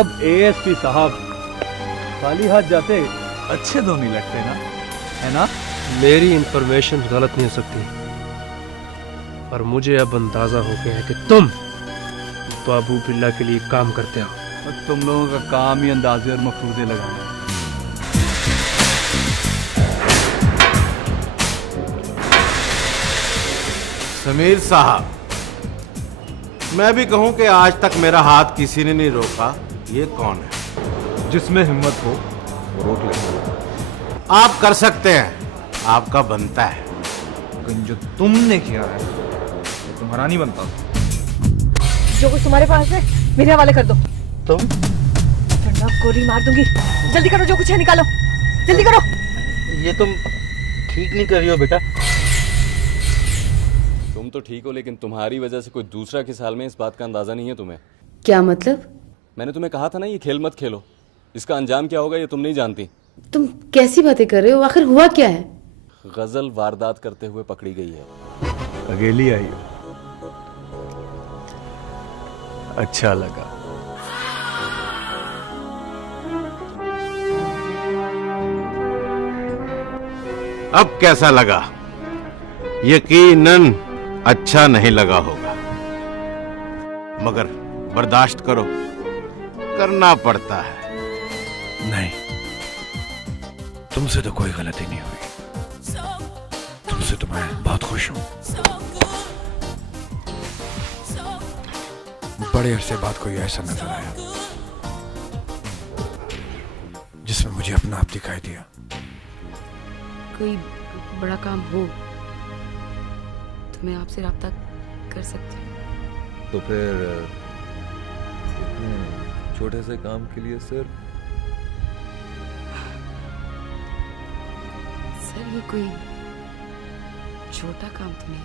अब एएसपी साहब खाली हाथ जाते अच्छे तो नहीं लगते ना, है ना? मेरी इंफॉर्मेशन गलत नहीं हो सकती, पर मुझे अब अंदाजा हो गया है कि तुम बाबू बिल्ला के लिए काम करते हो। और तुम लोगों का काम ही अंदाजे और मफरूदे लगाना है। समीर साहब, मैं भी कहूं कि आज तक मेरा हाथ किसी ने नहीं रोका। ये कौन है? जिसमें हिम्मत हो वो रोक ले। आप कर सकते हैं, आपका बनता है। लेकिन जो तुमने किया है वो तुम्हारा नहीं बनता। जो कुछ तुम्हारे पास है मेरे हवाले कर दो। तुम? वरना गोली मार दूंगी। जल्दी करो, जो कुछ है निकालो, जल्दी करो। ये तुम ठीक नहीं कर रही हो बेटा। तुम तो ठीक हो, लेकिन तुम्हारी वजह से कोई दूसरा किस हाल में, इस बात का अंदाजा नहीं है तुम्हें। क्या मतलब? मैंने तुम्हें कहा था ना, ये खेल मत खेलो। इसका अंजाम क्या होगा ये तुम नहीं जानती। तुम कैसी बातें कर रहे हो? आखिर हुआ क्या है? गजल वारदात करते हुए पकड़ी गई है। अकेली आई हो? अच्छा लगा। अब कैसा लगा? यकीनन अच्छा नहीं लगा होगा, मगर बर्दाश्त करो, करना पड़ता है। नहीं, तुमसे तो कोई गलती नहीं हुई। तुमसे तो मैं बहुत खुश हूं। बड़े अरसे बाद कोई ऐसा नजर आया जिसमें मुझे अपना आप दिखाई दिया। कोई बड़ा काम हो तो मैं आपसे राब्ता कर सकती हूँ। तो फिर इतने छोटे से काम के लिए सर ये कोई छोटा काम तो नहीं है।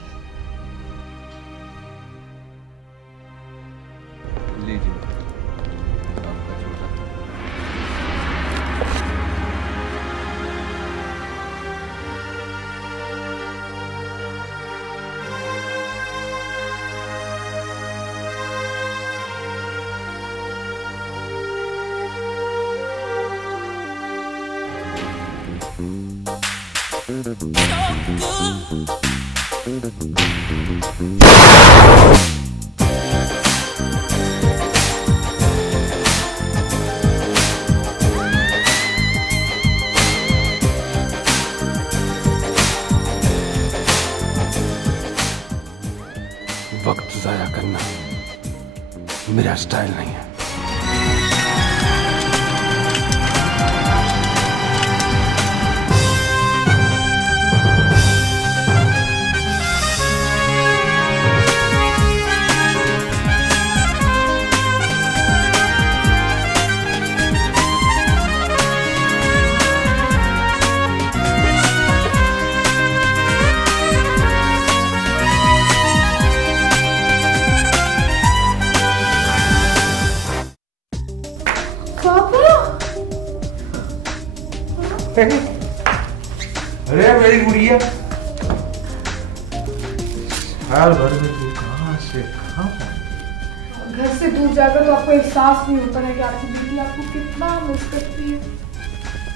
लीजिए आपका छोटा काम। वक्त जाया करना मेरा स्टाइल नहीं है। अरे मेरी गुड़िया, साल भर में तू कहाँ से कहाँ पहुंच? घर से दूर जाकर तो आपको एहसास नहीं होता है कि आपकी बेटी आपको कितना मिस करती है।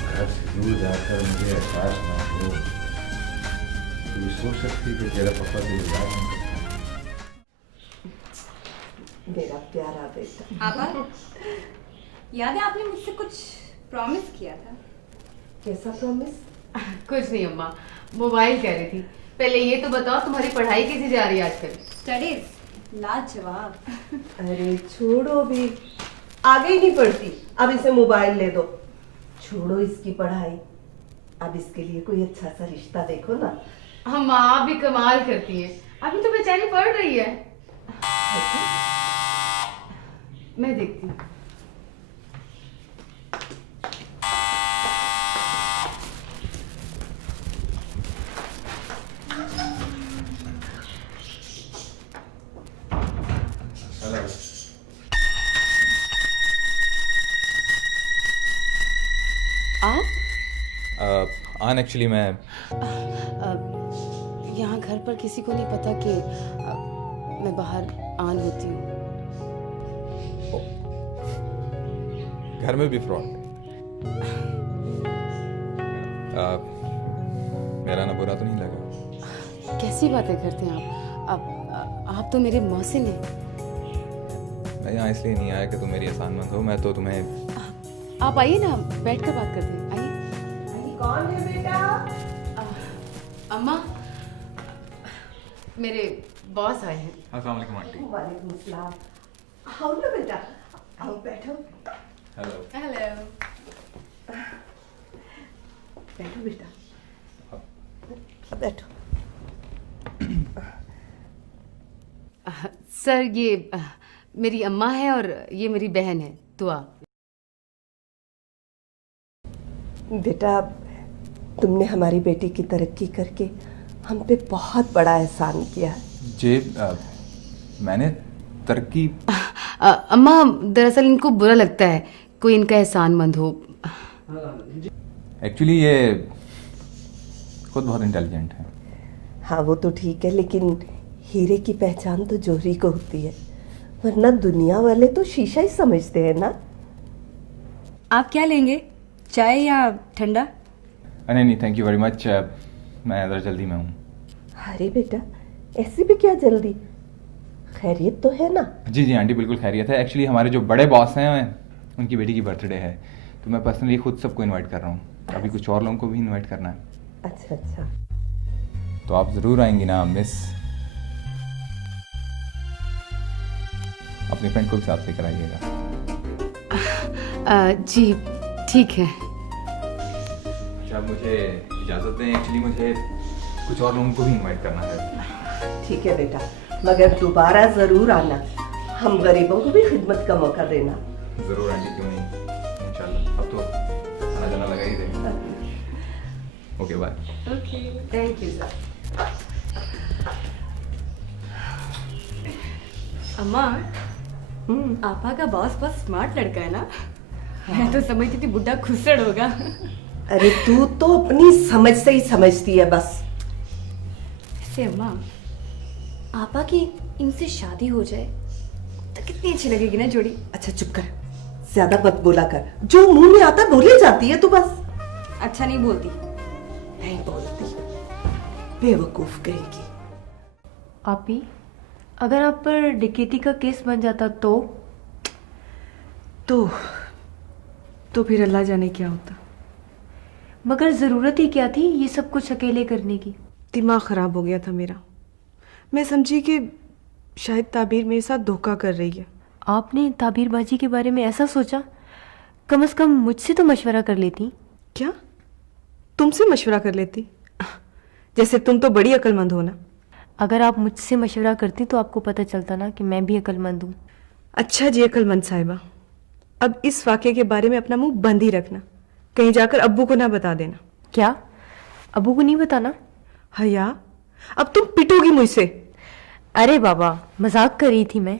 घर से दूर जाकर मुझे एहसास ना हो, तू भी सोच सकती कि तेरा पापा तुझे याद नहीं करता। मेरा प्यारा बेटा। आपा, याद है आपने मुझसे कुछ प्रॉमिस किया था? कैसा प्रॉमिस? कुछ नहीं अम्मा, मोबाइल कह रही थी। पहले ये तो बताओ तुम्हारी पढ़ाई कैसी जा रही है आजकल? स्टडीज लाजवाब। अरे छोड़ो भी, आगे ही नहीं पढ़ती, अब इसे मोबाइल ले दो। छोड़ो इसकी पढ़ाई, अब इसके लिए कोई अच्छा सा रिश्ता देखो ना। अम्मा आप भी कमाल करती है, अभी तो बेचारी पढ़ रही है। मैं देखती हूँ। आन एक्चुअली मैं यहाँ घर पर किसी को नहीं पता कि मैं बाहर आन होती हूँ। घर में भी फ्रॉड। मेरा ना बुरा तो नहीं लगा? कैसी बातें करते हैं आप? आप तो मेरे मौसिन हैं। मैं यहाँ इसलिए नहीं आया कि तुम मेरी असानमंद हो। मैं तो तुम्हें... आप आइए ना, बैठ कर बात करते हैं। आइए। कौन है बेटा? अम्मा, मेरे बॉस आए हैं। अस्सलाम वालेकुम आंटी। वालेकुम सलाम। आओ ना बेटा, आओ बैठो। हेलो। हेलो। बैठो बेटा, बैठो। सर, ये मेरी अम्मा है और ये मेरी बहन है तुआ। बेटा, तुमने हमारी बेटी की तरक्की करके हम पे बहुत बड़ा एहसान किया है। जी, मैंने तरक्की... अम्मा, दरअसल इनको बुरा लगता है कोई इनका एहसानमंद हो। एक्चुअली ये खुद बहुत इंटेलिजेंट है। हाँ, वो तो ठीक है, लेकिन हीरे की पहचान तो जोहरी को होती है, वरना दुनिया वाले तो शीशा ही समझते हैं ना। आप क्या लेंगे, चाय या ठंडा? नहीं नहीं, थैंक यू वेरी मच। मैं ज़रा जल्दी में हूँ। अरे बेटा, ऐसी भी क्या जल्दी? खैरियत तो है ना? जी जी आंटी, बिल्कुल खैरियत है। एक्चुअली हमारे जो बड़े बॉस हैं उनकी बेटी की बर्थडे है, तो मैं पर्सनली खुद सबको इनवाइट कर रहा हूँ। अभी कुछ और लोगों को भी इनवाइट करना है। अच्छा अच्छा। तो आप ज़रूर आएंगी ना मिस? अपने फ्रेंड को भी साथ लेकर आइएगा। जी ठीक है। अच्छा, मुझे इजाज़त दें, एक्चुअली मुझे कुछ और लोगों को भी इनवाइट करना है। ठीक है बेटा, मगर दोबारा जरूर आना, हम गरीबों को भी खिदमत का मौका देना। ज़रूर आंटी, क्यों नहीं, इंशाल्लाह। अब तो आना जाना लगा ही देगा। Okay bye. Okay, thank you sir. अम्मा, आपा का बॉस बहुत स्मार्ट लड़का है ना? मैं तो समझती थी बुढ़ा खुसड़ होगा। अरे तू तो अपनी समझ से ही समझती है बस। ऐसे अम्मा, आपा की इनसे शादी हो जाए तो कितनी अच्छी लगेगी ना जोड़ी। अच्छा चुप कर, ज्यादा मत बोला कर, जो मुंह में आता बोले जाती है तू बस। अच्छा नहीं बोलती? नहीं बोलती, बेवकूफ कहेगी। आपी, अगर आप पर डकैती का केस बन जाता तो फिर अल्लाह जाने क्या होता। मगर ज़रूरत ही क्या थी ये सब कुछ अकेले करने की? दिमाग ख़राब हो गया था मेरा। मैं समझी कि शायद ताबीर मेरे साथ धोखा कर रही है। आपने ताबीरबाजी के बारे में ऐसा सोचा? कम से कम मुझसे तो मशवरा कर लेती। क्या? तुमसे मशवरा कर लेती? जैसे तुम तो बड़ी अक्लमंद हो ना। अगर आप मुझसे मशवरा करती तो आपको पता चलता ना कि मैं भी अक्लमंद हूँ। अच्छा जी अक्लमंद साहिबा, अब इस वाक़े के बारे में अपना मुंह बंद ही रखना, कहीं जाकर अब्बू को ना बता देना। क्या? अब्बू को नहीं बताना? हया, अब तुम पिटोगी मुझसे। अरे बाबा, मजाक कर रही थी मैं।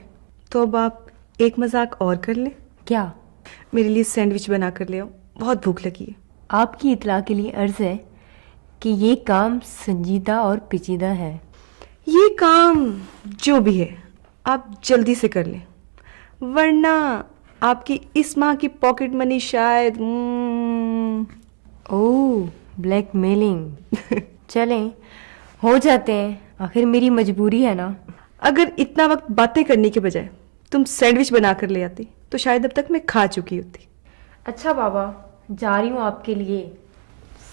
तो अब आप एक मजाक और कर लें। क्या? मेरे लिए सैंडविच बना कर ले आओ, बहुत भूख लगी है। आपकी इतला के लिए अर्ज है कि ये काम संजीदा और पेचीदा है। ये काम जो भी है आप जल्दी से कर लें, वरना आपकी इस माह की पॉकेट मनी शायद... ओह, ब्लैकमेलिंग। चलें, हो जाते हैं, आखिर मेरी मजबूरी है ना। अगर इतना वक्त बातें करने के बजाय तुम सैंडविच बना कर ले आती तो शायद अब तक मैं खा चुकी होती। अच्छा बाबा, जा रही हूँ आपके लिए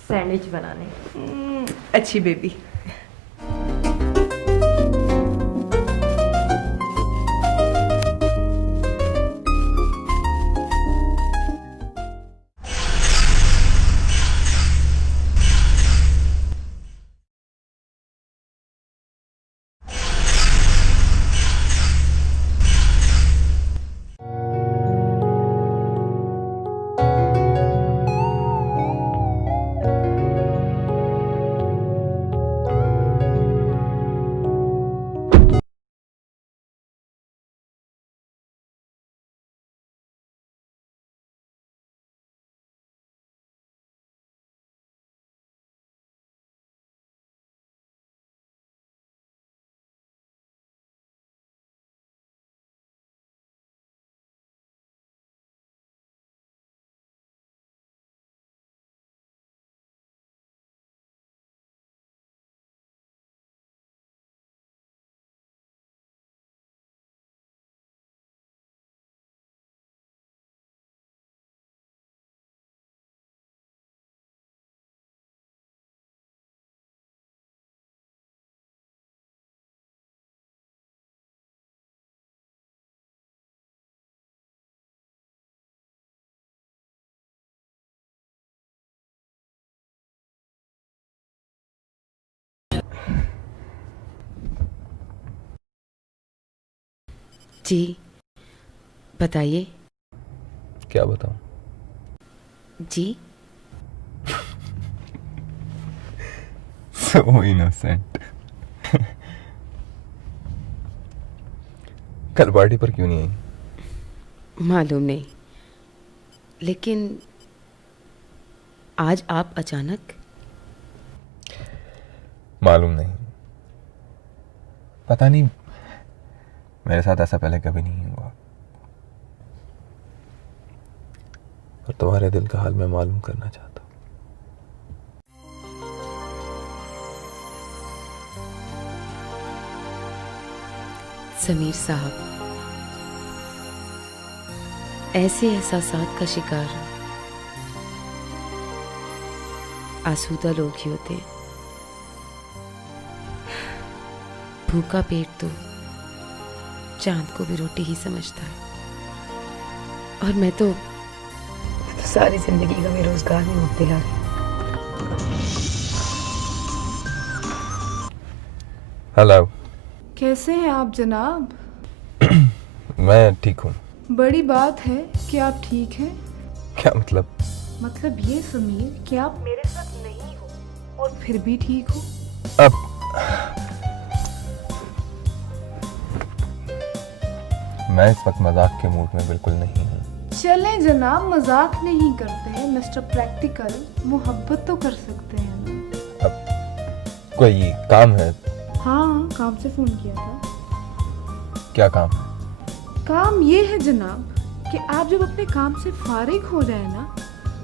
सैंडविच बनाने। अच्छी बेबी। जी बताइए। क्या बताऊं? जी सो इनोसेंट। कल पार्टी पर क्यों नहीं आई? मालूम नहीं, लेकिन आज आप अचानक। मालूम नहीं, पता नहीं, मेरे साथ ऐसा पहले कभी नहीं हुआ। और तुम्हारे दिल का हाल मैं मालूम करना चाहता हूं। समीर साहब, ऐसे एहसासात का शिकार आसूदा लोग ही होते हैं। भूखा पेट तो चांद को भी रोटी ही समझता है, और मैं तो सारी जिंदगी का बेरोजगार में मुब्तला रही। हेलो। कैसे हैं आप जनाब? मैं ठीक हूँ। बड़ी बात है कि आप ठीक हैं। क्या मतलब? मतलब ये समीर कि आप मेरे साथ नहीं हो और फिर भी ठीक हो। अब मैं इस वक्त मजाक के मूड में बिल्कुल नहीं हूँ। चलें जनाब, मजाक नहीं करते हैं मिस्टर प्रैक्टिकल, मोहब्बत तो कर सकते हैं ना। अब कोई काम है? हाँ, काम से फोन किया था। क्या काम? काम ये है जनाब कि आप जब अपने काम से फारिग हो जाए ना,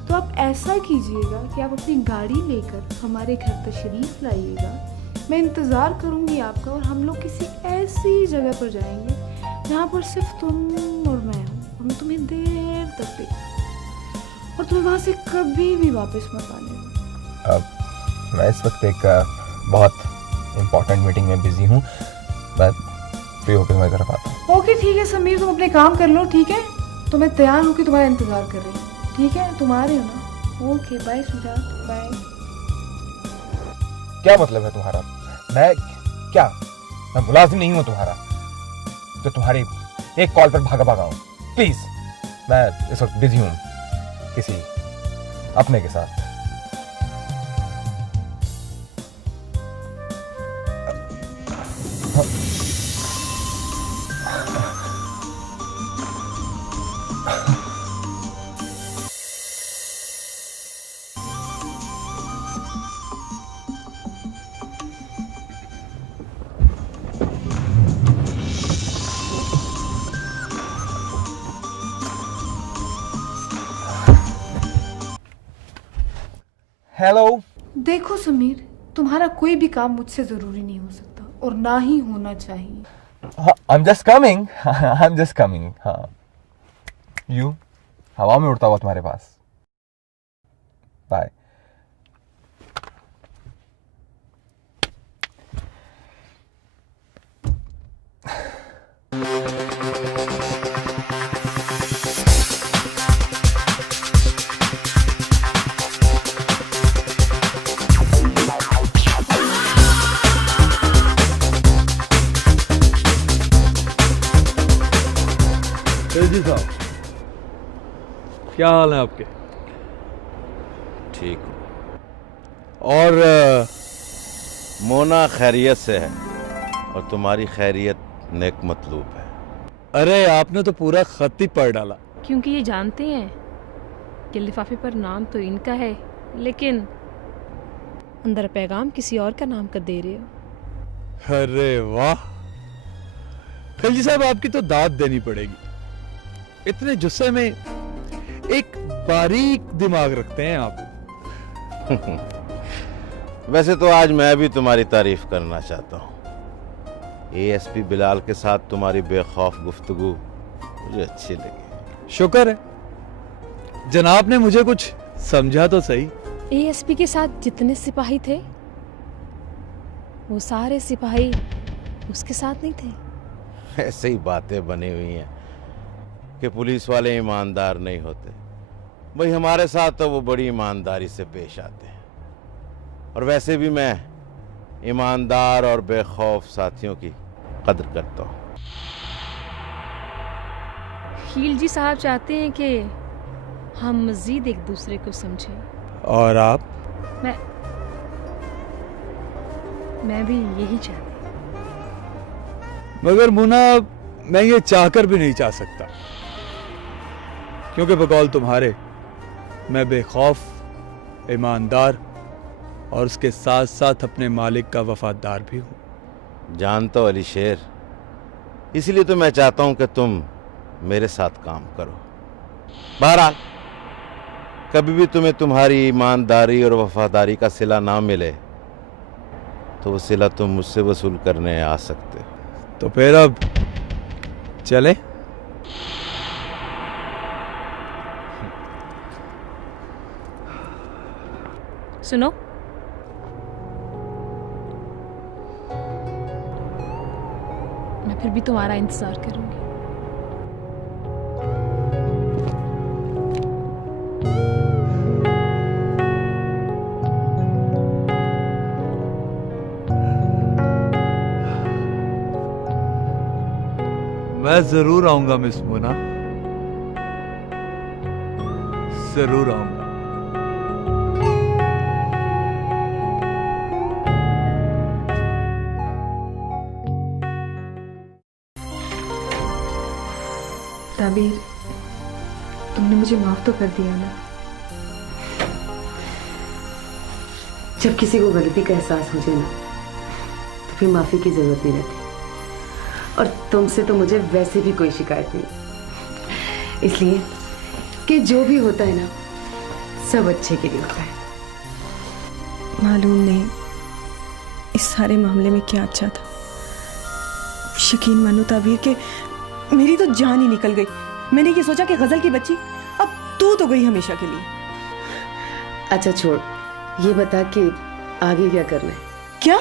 तो आप ऐसा कीजिएगा कि आप अपनी गाड़ी लेकर हमारे घर तशरीफ लाइएगा। मैं इंतज़ार करूंगी आपका, और हम लोग किसी ऐसी जगह पर जाएंगे जहाँ पर सिर्फ तुम और मैं हूँ। हम तुम्हें देर तक देखें और तुम्हें वहाँ से कभी भी वापस मत आने दो। अब मैं इस वक्त एक बहुत इम्पोर्टेंट मीटिंग में बिजी हूँ। मैं फ्री होकर तुम्हारी तरफ आता हूँ। ओके ठीक है समीर, तुम अपने काम कर लो, ठीक है? तो मैं तैयार होकर तुम्हारा इंतजार कर रही हूँ, ठीक है? तुम आ रहे हो ना? Okay bye Sujat, bye. क्या मतलब है तुम्हारा? मैं क्या, मैं मुलाजिम नहीं हूँ तुम्हारा तो तुम्हारी एक कॉल पर भागा भागा हूँ? प्लीज, मैं इस वक्त बिजी हूँ किसी अपने के साथ। हेलो। देखो समीर, तुम्हारा कोई भी काम मुझसे जरूरी नहीं हो सकता और ना ही होना चाहिए। I'm just coming. I'm just coming. हाँ, you हवा में उड़ता हुआ तुम्हारे पास। बाय। जी साहब, क्या हाल है आपके? ठीक हूँ। और मोना खैरियत से है, और तुम्हारी खैरियत नेक मतलूब है। अरे आपने तो पूरा खत ही पढ़ डाला। क्योंकि ये जानते हैं कि लिफाफे पर नाम तो इनका है, लेकिन अंदर पैगाम किसी और का नाम कर दे रहे हो। अरे वाह खलजी साहब, आपकी तो दाद देनी पड़ेगी। इतने जुस्से में एक बारीक दिमाग रखते हैं आप। वैसे तो आज मैं भी तुम्हारी तारीफ करना चाहता हूँ। एएसपी बिलाल के साथ तुम्हारी बेखौफ गुफ्तगू मुझे अच्छी लगी। शुक्र है जनाब ने मुझे कुछ समझा तो सही। एएसपी के साथ जितने सिपाही थे वो सारे सिपाही उसके साथ नहीं थे। ऐसे ही बातें बनी हुई हैं कि पुलिस वाले ईमानदार नहीं होते। भाई हमारे साथ तो वो बड़ी ईमानदारी से पेश आते हैं, और वैसे भी मैं ईमानदार और बेखौफ साथियों की कदर करता हूँ। वकील जी साहब चाहते हैं कि हम मजीद एक दूसरे को समझें। और आप? मैं भी यही चाहती। मगर मुना, मैं ये चाहकर भी नहीं चाह सकता, क्योंकि बकौल तुम्हारे मैं बेखौफ, ईमानदार और उसके साथ साथ अपने मालिक का वफादार भी हूं। जानता हो अली शेर, इसलिए तो मैं चाहता हूं कि तुम मेरे साथ काम करो। बहरहाल कभी भी तुम्हें तुम्हारी ईमानदारी और वफादारी का सिला ना मिले तो वो सिला तुम मुझसे वसूल करने आ सकते हो। तो फिर अब चले? सुनो, मैं फिर भी तुम्हारा इंतजार करूंगी। मैं जरूर आऊंगा मिस मुना, जरूर आऊंगा। ताबीर, तुमने मुझे माफ तो कर दिया ना? जब किसी को गलती का एहसास हो जाए ना, तो फिर माफी की जरूरत नहीं रहती। और तुमसे तो मुझे वैसे भी कोई शिकायत नहीं, इसलिए कि जो भी होता है ना, सब अच्छे के लिए होता है। मालूम नहीं इस सारे मामले में क्या अच्छा था। यकीन मानो ताबीर के मेरी तो जान ही निकल गई। मैंने ये सोचा कि गजल की बच्ची अब तू तो गई हमेशा के लिए। अच्छा छोड़, ये बता कि आगे क्या करना है? क्या?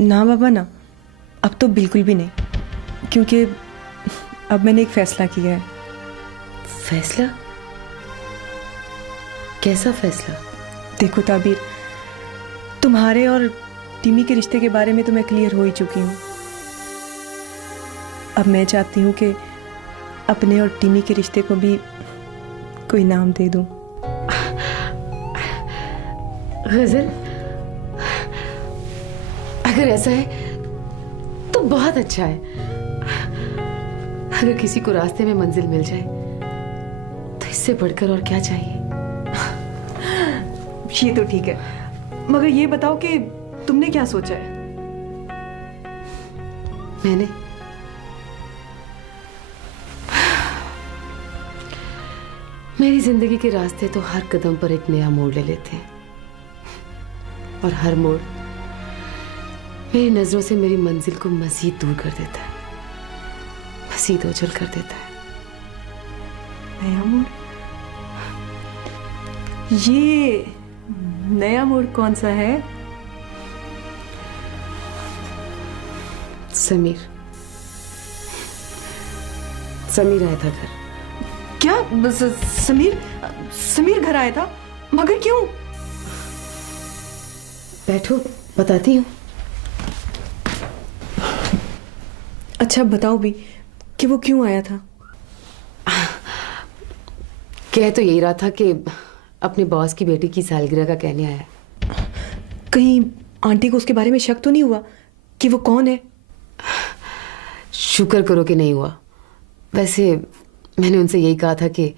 ना बाबा ना, अब तो बिल्कुल भी नहीं, क्योंकि अब मैंने एक फैसला किया है। फैसला? कैसा फैसला? देखो ताबीर, तुम्हारे और टिमी के रिश्ते के बारे में तो मैं क्लियर हो ही चुकी हूँ। अब मैं चाहती हूँ कि अपने और टिमी के रिश्ते को भी कोई नाम दे दूँ। गजल, अगर ऐसा है तो बहुत अच्छा है। अगर किसी को रास्ते में मंजिल मिल जाए तो इससे बढ़कर और क्या चाहिए? ये तो ठीक है, मगर ये बताओ कि तुमने क्या सोचा है? मैंने मेरी जिंदगी के रास्ते तो हर कदम पर एक नया मोड़ ले लेते हैं, और हर मोड़ मेरी नजरों से मेरी मंजिल को मजीद दूर कर देता है, मजीद ओझल कर देता है। नया मोड़? ये नया मोड़ कौन सा है? समीर आया था घर। क्या? समीर घर आया था? मगर क्यों? बैठो, बताती हूँ। अच्छा बताओ भी कि वो क्यों आया था? कह तो यही रहा था कि अपने बॉस की बेटी की सालगिरह का कहने आया। कहीं आंटी को उसके बारे में शक तो नहीं हुआ कि वो कौन है? शुक्र करो कि नहीं हुआ। वैसे मैंने उनसे यही कहा था कि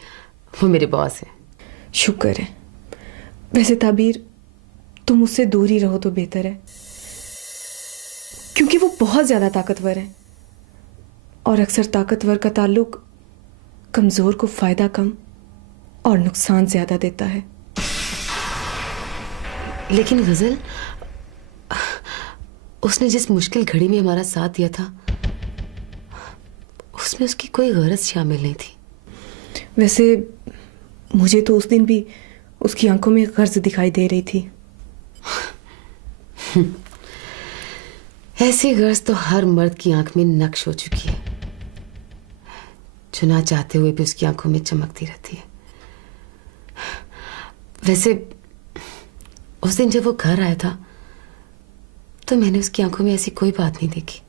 वो मेरे बॉस हैं। शुक्र है। वैसे ताबीर, तुम उससे दूर ही रहो तो बेहतर है, क्योंकि वो बहुत ज्यादा ताकतवर है, और अक्सर ताकतवर का ताल्लुक कमजोर को फायदा कम और नुकसान ज्यादा देता है। लेकिन गजल, उसने जिस मुश्किल घड़ी में हमारा साथ दिया था, उसमें उसकी कोई गरज शामिल नहीं थी। वैसे मुझे तो उस दिन भी उसकी आंखों में गर्ज दिखाई दे रही थी। ऐसी गर्ज तो हर मर्द की आंख में नक्श हो चुकी है, जो ना चाहते हुए भी उसकी आंखों में चमकती रहती है। वैसे उस दिन जब वो घर आया था तो मैंने उसकी आंखों में ऐसी कोई बात नहीं देखी।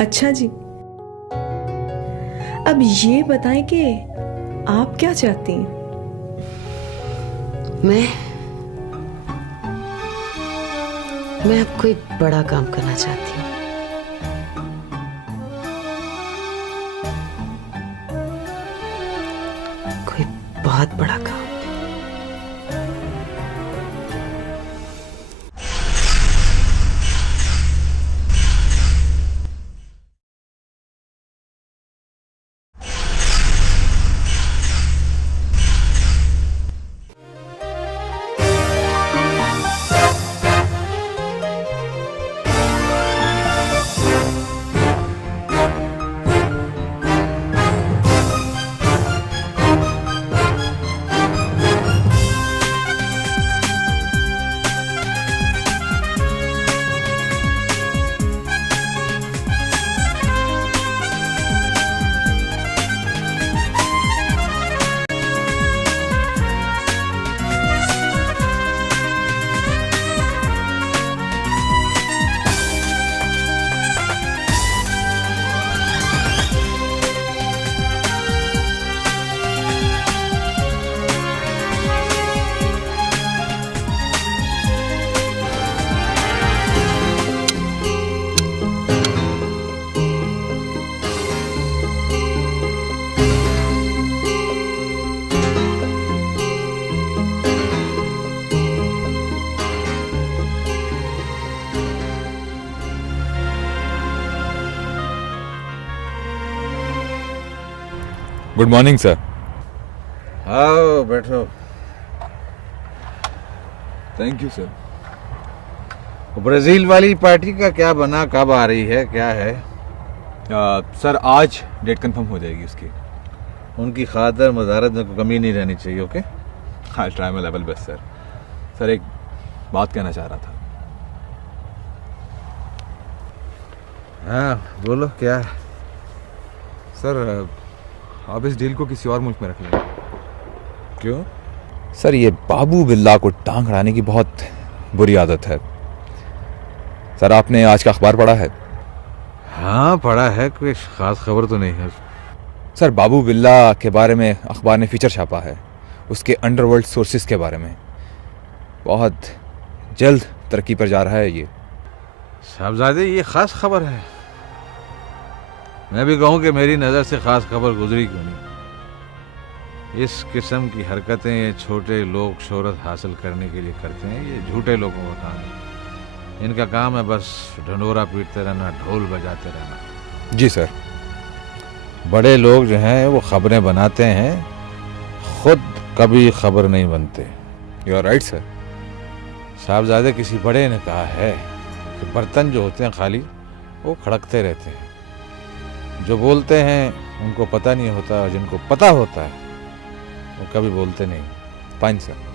अच्छा जी। अब ये बताएं कि आप क्या चाहती हैं? मैं अब कोई बड़ा काम करना चाहती हूँ। कोई बहुत बड़ा काम। Good morning sir. आओ बैठो। Thank you sir. ब्राजील वाली पार्टी का क्या बना, कब आ रही है, क्या है? सर आज डेट कंफर्म हो जाएगी उसकी। उनकी खातर मदारत में कोई कमी नहीं रहनी चाहिए। Okay, I try my level best sir. Sir एक बात कहना चाह रहा था। हाँ बोलो, क्या है? सर आप इस डील को किसी और मुल्क में रख लें। क्यों? सर ये बाबू बिल्ला को टांग अड़ाने की बहुत बुरी आदत है। सर आपने आज का अखबार पढ़ा है? हाँ पढ़ा है, कोई खास खबर तो नहीं है। सर बाबू बिल्ला के बारे में अखबार ने फीचर छापा है, उसके अंडरवर्ल्ड सोर्सेज के बारे में। बहुत जल्द तरक्की पर जा रहा है ये। साहबजादे ये खास खबर है। मैं भी कहूँ कि मेरी नज़र से खास खबर गुजरी क्यों नहीं। इस किस्म की हरकतें ये छोटे लोग शोहरत हासिल करने के लिए करते हैं। ये झूठे लोगों का काम है। इनका काम है बस ढंडोरा पीटते रहना, ढोल बजाते रहना। जी सर। बड़े लोग जो हैं वो खबरें बनाते हैं, खुद कभी खबर नहीं बनते। You are right sir. साहबजादे किसी बड़े ने कहा है कि बर्तन जो होते हैं खाली वो खड़कते रहते हैं। जो बोलते हैं उनको पता नहीं होता, और जिनको पता होता है वो कभी बोलते नहीं। Fine sir.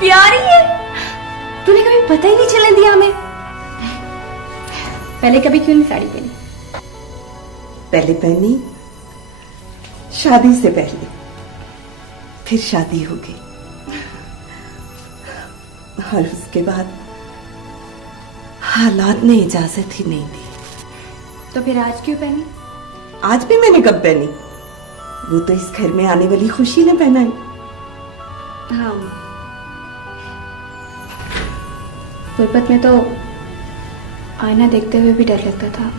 प्यारी है, तूने कभी पता ही नहीं चलने दिया हमें। पहले कभी क्यों नहीं साड़ी पहनी? पहले पहनी शादी से पहले, फिर शादी हो गई। और उसके बाद हालात ने इजाजत ही नहीं दी। तो फिर आज क्यों पहनी? आज भी मैंने कब पहनी? वो तो इस घर में आने वाली खुशी ने पहनाई। हाँ, गुरबत में तो आईना देखते हुए भी डर लगता था,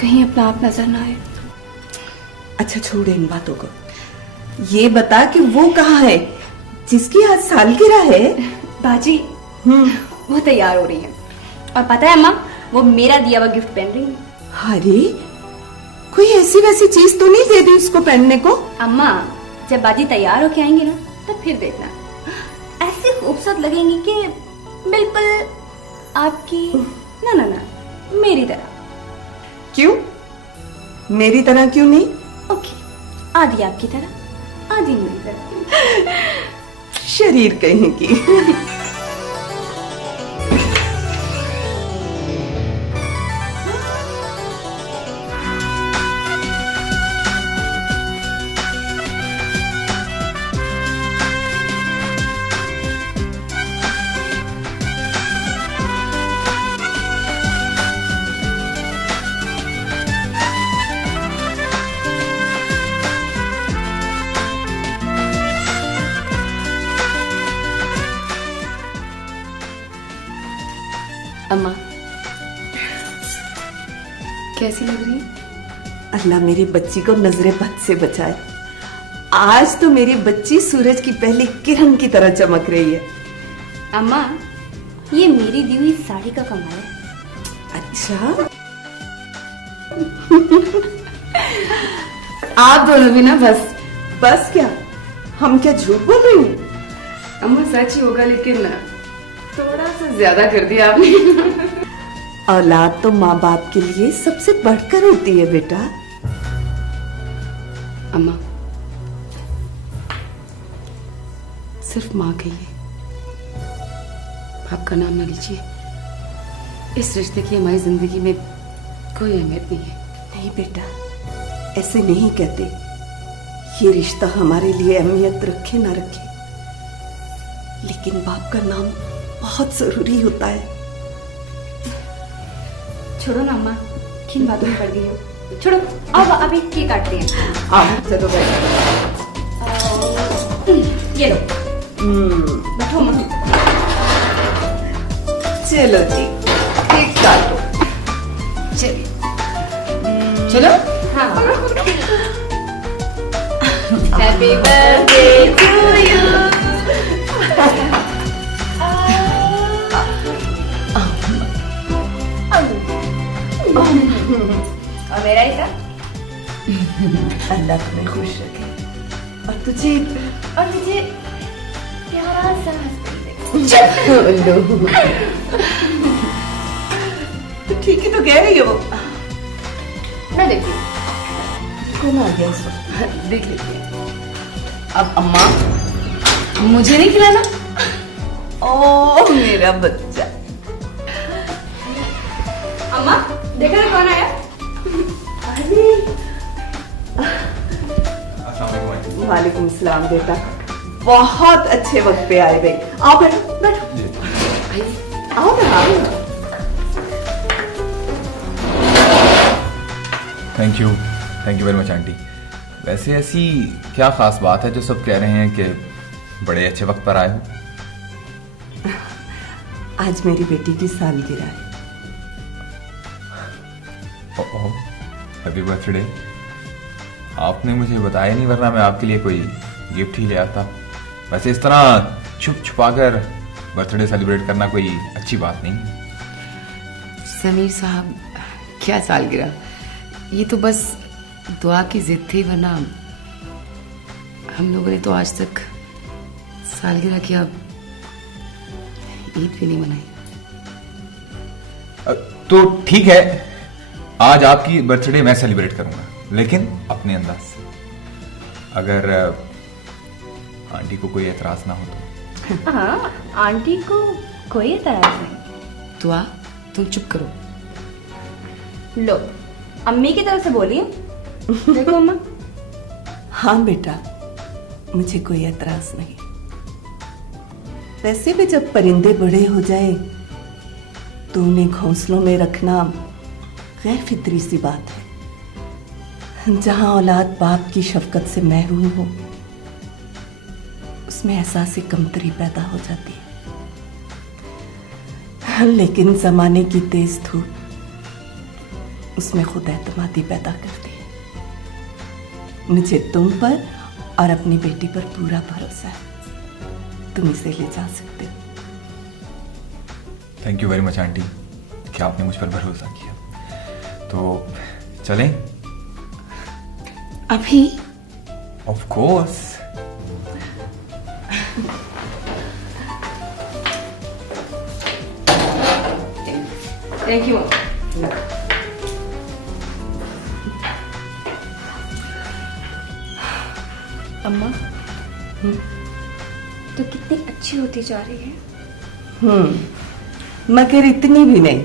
कहीं अपना आप नजर ना आए। अच्छा छोड़ इन बातों को, ये बता कि वो कहाँ है जिसकी आज सालगिरह है? बाजी वो तैयार हो रही है, और पता है अम्मा, वो मेरा दिया हुआ गिफ्ट पहन रही है। अरे कोई ऐसी वैसी चीज तो नहीं दे दी उसको पहनने को? अम्मा जब बाजी तैयार होके आएंगी ना, तब फिर देखना, ऐसी खूबसूरत लगेंगी कि बिल्कुल आपकी ना ना ना मेरी तरह। क्यों मेरी तरह क्यों नहीं? ओके, आधी आपकी तरह आधी मेरी तरह। शरीर कहीं की। अम्मा कैसी लग रही है? अल्लाह मेरी बच्ची को नजरे बद से बचाए। आज तो मेरी बच्ची सूरज की पहली किरण की तरह चमक रही है। अम्मा ये मेरी दी हुई साड़ी का कमाल है। अच्छा आप दोनों भी ना बस क्या, हम क्या झूठ बोल रही हूँ? अम्मा सच ही होगा, लेकिन थोड़ा सा ज्यादा कर दिया आपने। औलाद तो माँ बाप के लिए सबसे बढ़कर होती है बेटा। अम्मा सिर्फ माँ कहिए, आपका नाम न लीजिए। इस रिश्ते की हमारी जिंदगी में कोई अहमियत नहीं है। नहीं बेटा, ऐसे नहीं कहते। ये रिश्ता हमारे लिए अहमियत रखे ना रखे, लेकिन बाप का नाम बहुत जरूरी होता है। छोड़ो ना अम्मा, किन बातों में पड़ गई हो। छोड़ो, अब अभी केक काटते हैं। आप चलो बैठो। ये लो, बैठो अम्मा। चलो जी केक काटो। चलिए चलो। हाँ। Happy birthday to you. और मेरा हिस्सा? अल्लाह तुम्हें खुश रखे, और तुझे प्यारा सा तो ठीक ही तो कह रही हो। मैं देखती हूँ कौन आ गया इस वक्त? देख लेते हैं। अब अम्मा मुझे नहीं खिलाना? ओ मेरा बच्चा। अम्मा देखा ना कौन आया? अरे वालेकुम सलाम बेटा, बहुत अच्छे वक्त पे आए भाई। आओ बैठो बैठो, आओ ना आओ ना। Thank you very much aunty. वैसे ऐसी क्या खास बात है जो सब कह रहे हैं कि बड़े अच्छे वक्त पर आए हो? आज मेरी बेटी की सालगिरह है। ओह, हैप्पी बर्थडे। आपने मुझे बताया नहीं, वरना मैं आपके लिए कोई गिफ्ट ही ले आता। वैसे इस तरह छुप छुपा कर बर्थडे सेलिब्रेट करना कोई अच्छी बात नहीं है। समीर साहब क्या सालगिरह, ये तो बस दुआ की जिद थी, वरना हम लोगों ने तो आज तक सालगिरह की अब ईद भी नहीं मनाई। तो ठीक है, आज आपकी बर्थडे मैं सेलिब्रेट करूंगा, लेकिन अपने अंदाज से। अगर आंटी को कोई एतराज ना हो तो। हाँ, आंटी को कोई एतराज नहीं। दुआ तुम चुप करो। लो अम्मी की तरफ से बोलिए। देखो अम्मा। हाँ बेटा, मुझे कोई एतराज नहीं, वैसे भी जब परिंदे बड़े हो जाए तो उन्हें घोंसलों में रखना गैर फितरी सी बात है। जहां औलाद बाप की शफकत से महरूम हो, उसमें एहसास कमतरी पैदा हो जाती है। लेकिन जमाने की तेज धूप उसमें खुद एतमादी पैदा करती है। मुझे तुम पर और अपनी बेटी पर पूरा भरोसा है। तुम इसे ले जा सकते हो। Thank you very much aunty कि आपने मुझ पर भरोसा किया। तो चलें? अभी? Of course. Thank you. अम्मा तो कितनी अच्छी होती जा रही है। मगर इतनी भी नहीं।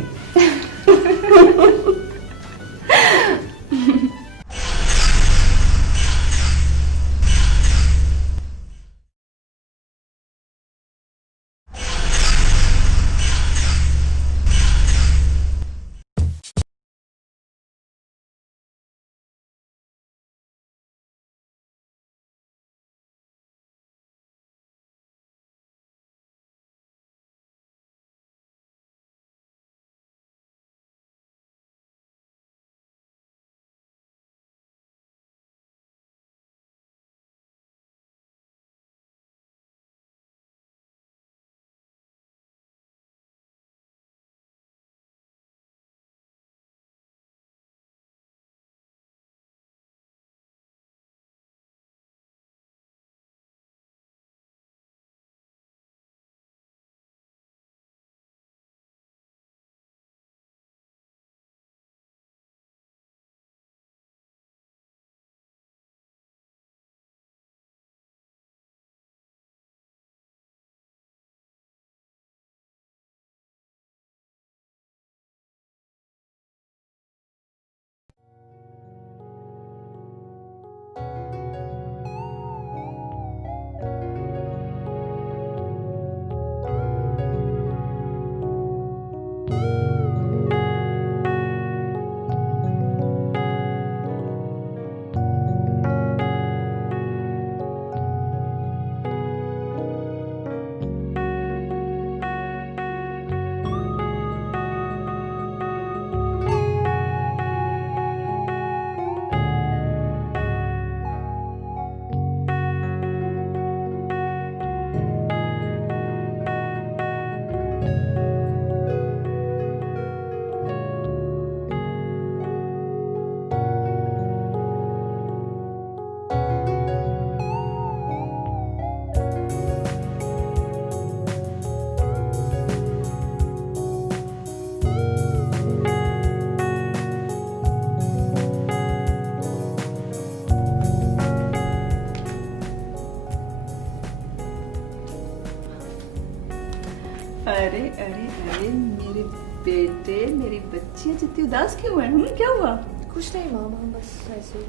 अरे अरे अरे मेरे बेटे, मेरी बच्ची जितनी उदास क्यों है? क्या हुआ? कुछ नहीं मामा, बस ऐसे ही।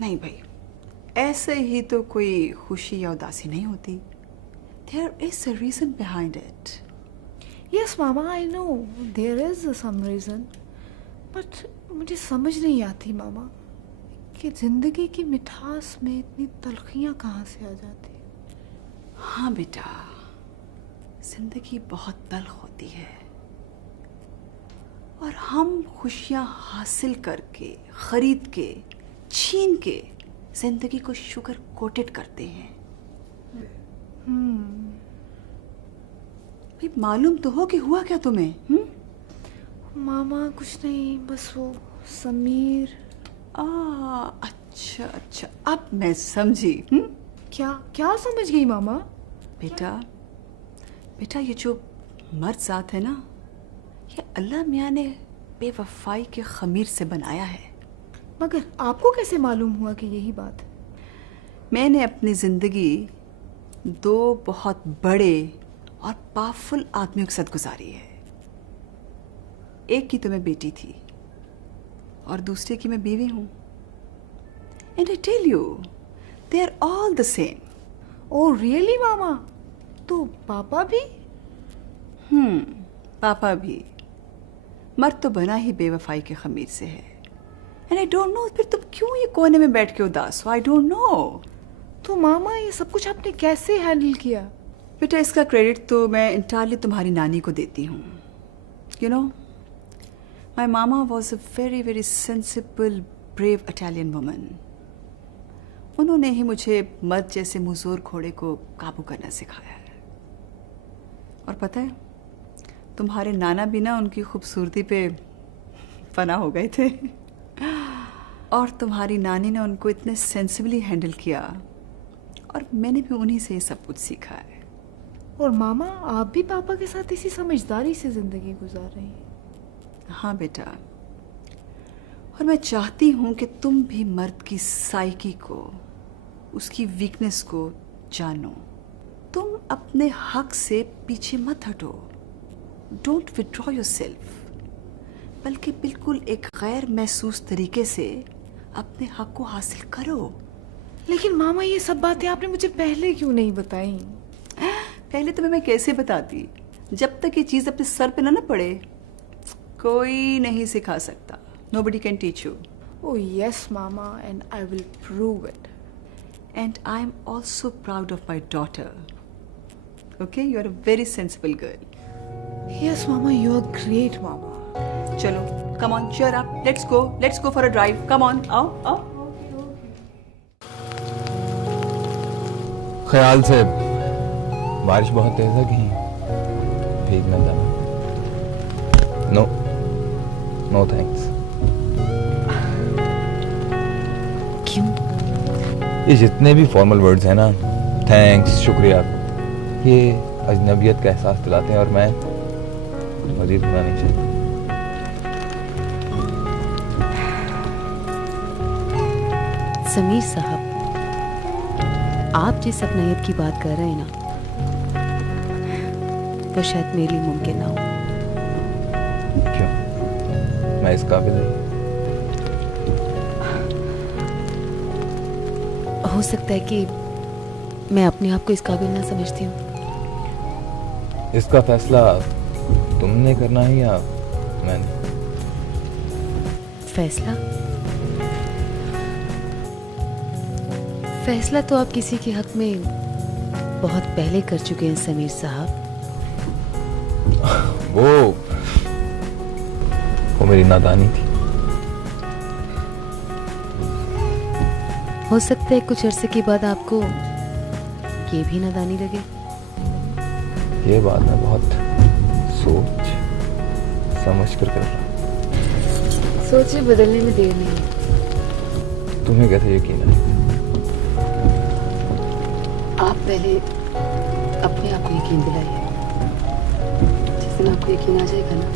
नहीं भाई, ऐसे ही तो कोई खुशी या उदासी नहीं होती। There is a reason behind it. Yes mama, I know there is some reason, but मुझे समझ नहीं आती मामा कि जिंदगी की मिठास में इतनी तलखियाँ कहाँ से आ जाती है। हाँ बेटा, जिंदगी बहुत तल्ख होती है और हम खुशियाँ हासिल करके, खरीद के, छीन के जिंदगी को शुगर कोटेड करते हैं। भाई मालूम तो हो कि हुआ क्या तुम्हें? मामा कुछ नहीं, बस वो समीर। अच्छा अच्छा, अब मैं समझी। क्या क्या समझ गई मामा? बेटा बेटा, ये जो मर्द जात है ना, ये अल्लाह मियाँ ने बेवफाई के खमीर से बनाया है। मगर आपको कैसे मालूम हुआ कि यही बात है? मैंने अपनी जिंदगी दो बहुत बड़े और पावरफुल आदमियों के साथ गुजारी है। एक की तो मैं बेटी थी और दूसरे की मैं बीवी हूँ। And I tell you, they are all the same. Oh really मामा? तो पापा भी? पापा भी। मर्द तो बना ही बेवफाई के खमीर से है। एंड आई डोंट नो फिर तुम क्यों ये कोने में बैठ के उदास हो। I don't know. तो मामा ये सब कुछ आपने कैसे हैंडल किया? बेटा इसका क्रेडिट तो मैं इंटायरली तुम्हारी नानी को देती हूँ। You know my mama was a very very sensible brave Italian woman. उन्होंने ही मुझे मर्द जैसे मुजोर घोड़े को काबू करना सिखाया है। और पता है तुम्हारे नाना भी ना उनकी खूबसूरती पे फना हो गए थे। और तुम्हारी नानी ने उनको इतने सेंसिबली हैंडल किया और मैंने भी उन्हीं से ये सब कुछ सीखा है। और मामा आप भी पापा के साथ इसी समझदारी से जिंदगी गुजार रही हैं। हाँ बेटा, और मैं चाहती हूँ कि तुम भी मर्द की साइकी को, उसकी वीकनेस को जानो। तुम अपने हक से पीछे मत हटो। डोंट विथड्रॉ योरसेल्फ, बल्कि बिल्कुल एक गैर महसूस तरीके से अपने हक को हासिल करो। लेकिन मामा ये सब बातें आपने मुझे पहले क्यों नहीं बताई? पहले तुम्हें मैं कैसे बताती? जब तक ये चीज अपने सर पे ना पड़े कोई नहीं सिखा सकता। Nobody can teach you. Oh yes, Mama, and I will prove it. And I am also proud of my daughter. Okay, you are a very sensible girl. Yes, Mama, you are great, Mama. चलो, come on, cheer up. Let's go. Let's go for a drive. Come on, आओ, आओ. ख्याल से बारिश बहुत तेज है, कहीं भीग न जाना। No no thanks. क्यों? ये जितने भी फॉर्मल वर्ड्स हैं ना, थैंक्स, शुक्रिया, ये अजनबियत का एहसास दिलाते हैं और मैं मजीद होना नहीं चाहता। समीर साहब, आप जिस अपनायत की बात कर रहे हैं ना, वो शायद मेरे लिए मुमकिन ना हो। क्यों? मैं इस काबिल नहीं? हो सकता है कि मैं अपने आप को इस काबिल ना समझती हूँ। इसका फैसला तुमने करना है या मैंने? फैसला तो आप किसी के हक में बहुत पहले कर चुके हैं समीर साहब। वो मेरी नादानी थी। हो सकता है कुछ अरसे के बाद आपको ये भी नादानी लगे। ये बात मैं बहुत सोच समझ कर रहा हूँ। सोचे बदलने में देर नहीं है। तुम्हें कैसे यकीन है? आप पहले अपने आप को यकीन दिलाइए। जिस दिन आपको यकीन आ जाएगा ना,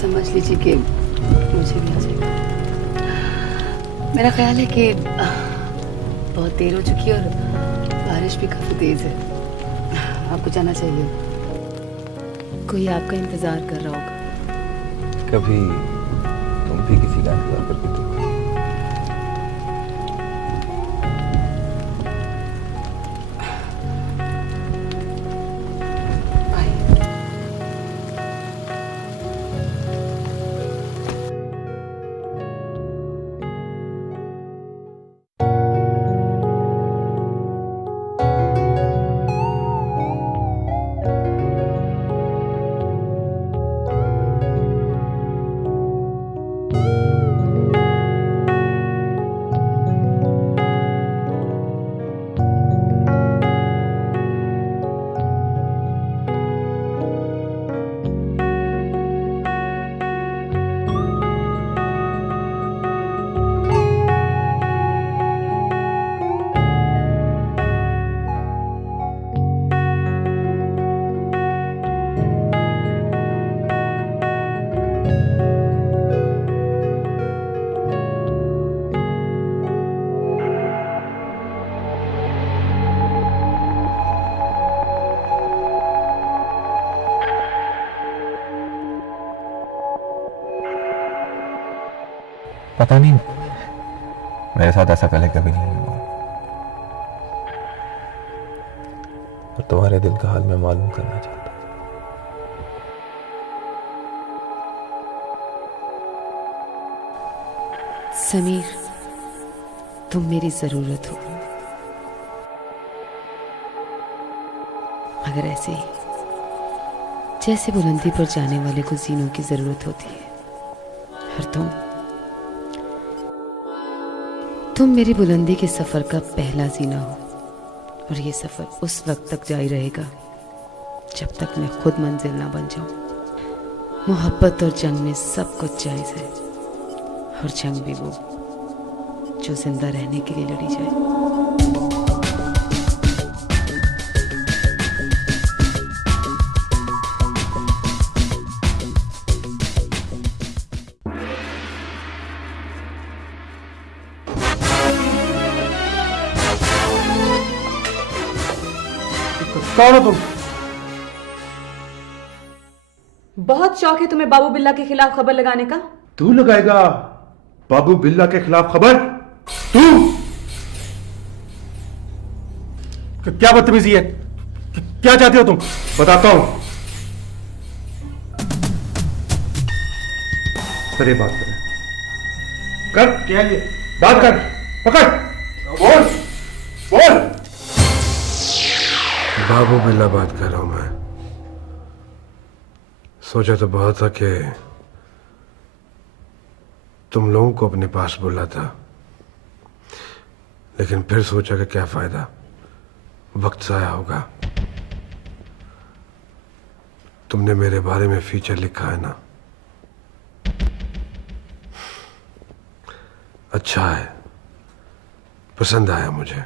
समझ लीजिए कि मुझे भी आ जाएगा। मेरा ख्याल है कि बहुत देर हो चुकी है और बारिश भी काफी तेज है। आपको जाना चाहिए। कोई आपका इंतजार कर रहा होगा। कभी तुम भी किसी का इंतजार करके देखो। पता नहीं, मेरे साथ ऐसा पहले कभी नहीं हुआ। और तुम्हारे दिल का हाल मैं मालूम करना चाहता हूँ। समीर, तुम मेरी जरूरत हो, मगर ऐसे ही जैसे बुलंदी पर जाने वाले को जीनों की जरूरत होती है। और तुम मेरी बुलंदी के सफर का पहला जीना हो, और ये सफर उस वक्त तक जारी रहेगा जब तक मैं खुद मंजिल ना बन जाऊं। मोहब्बत और जंग में सब कुछ जायज है, और जंग भी वो जो जिंदा रहने के लिए लड़ी जाए। कौन हो तुम? बहुत शौक है तुम्हें बाबू बिल्ला के खिलाफ खबर लगाने का। तू लगाएगा बाबू बिल्ला के खिलाफ खबर? तू? क्या बदतमीजी है? क्या चाहते हो तुम? बताता हूं। अरे बात कर क्या ये? बात कर, पकड़, बोल बोल। बाबू बिल्ला बात कर रहा हूं मैं। सोचा तो बहुत था कि तुम लोगों को अपने पास बुला था, लेकिन फिर सोचा कि क्या फायदा, वक्त जाया होगा। तुमने मेरे बारे में फीचर लिखा है ना, अच्छा है, पसंद आया मुझे,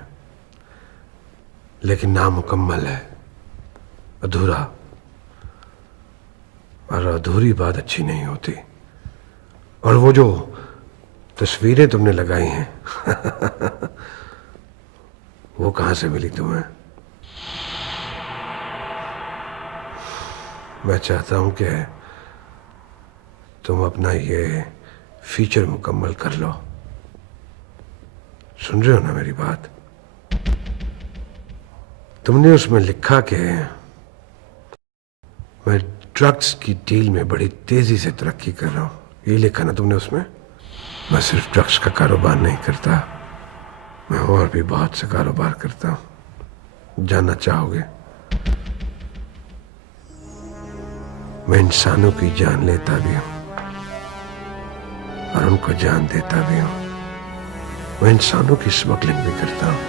लेकिन नामुकम्मल है, अधूरा, और अधूरी बात अच्छी नहीं होती। और वो जो तस्वीरें तुमने लगाई हैं वो कहां से मिली तुम्हें? मैं चाहता हूं कि तुम अपना ये फीचर मुकम्मल कर लो। सुन रहे हो ना मेरी बात? तुमने उसमें लिखा कि मैं ड्रग्स की डील में बड़ी तेजी से तरक्की कर रहा हूं, ये लिखा ना तुमने उसमें? मैं सिर्फ ड्रग्स का कारोबार नहीं करता, मैं और भी बहुत से कारोबार करता हूं। जानना चाहोगे? मैं इंसानों की जान लेता भी हूं और उनको जान देता भी हूं। मैं इंसानों की स्मगलिंग भी करता हूं।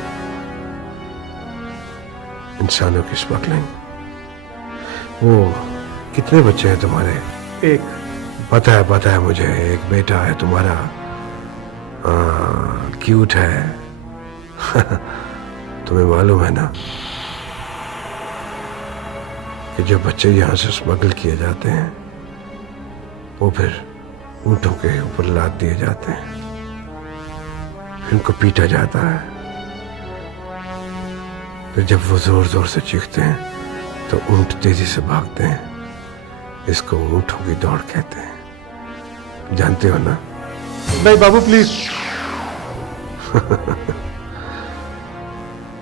इंसानों की स्मगलिंग। वो कितने बच्चे हैं तुम्हारे? एक। पता है मुझे, एक बेटा है तुम्हारा, क्यूट है तुम्हें मालूम है ना कि जो बच्चे यहां से स्मगल किए जाते हैं वो फिर ऊंटों के ऊपर लाद दिए जाते हैं, फिर उनको पीटा जाता है, फिर जब वो जोर जोर से चीखते हैं तो ऊंट तेजी से भागते हैं। इसको ऊंटों की दौड़ कहते हैं, जानते हो ना? नहीं बाबू प्लीज।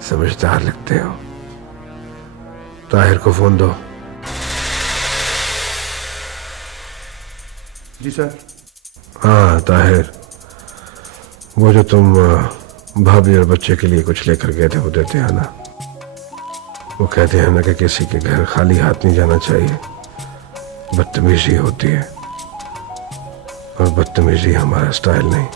समझदार लगते हो। ताहिर को फोन दो। जी सर। हाँ ताहिर, वो जो तुम भाभी और बच्चे के लिए कुछ लेकर गए थे वो देते हैं ना? वो कहते हैं ना कि किसी के घर खाली हाथ नहीं जाना चाहिए, बदतमीजी होती है, और बदतमीजी हमारा स्टाइल नहीं।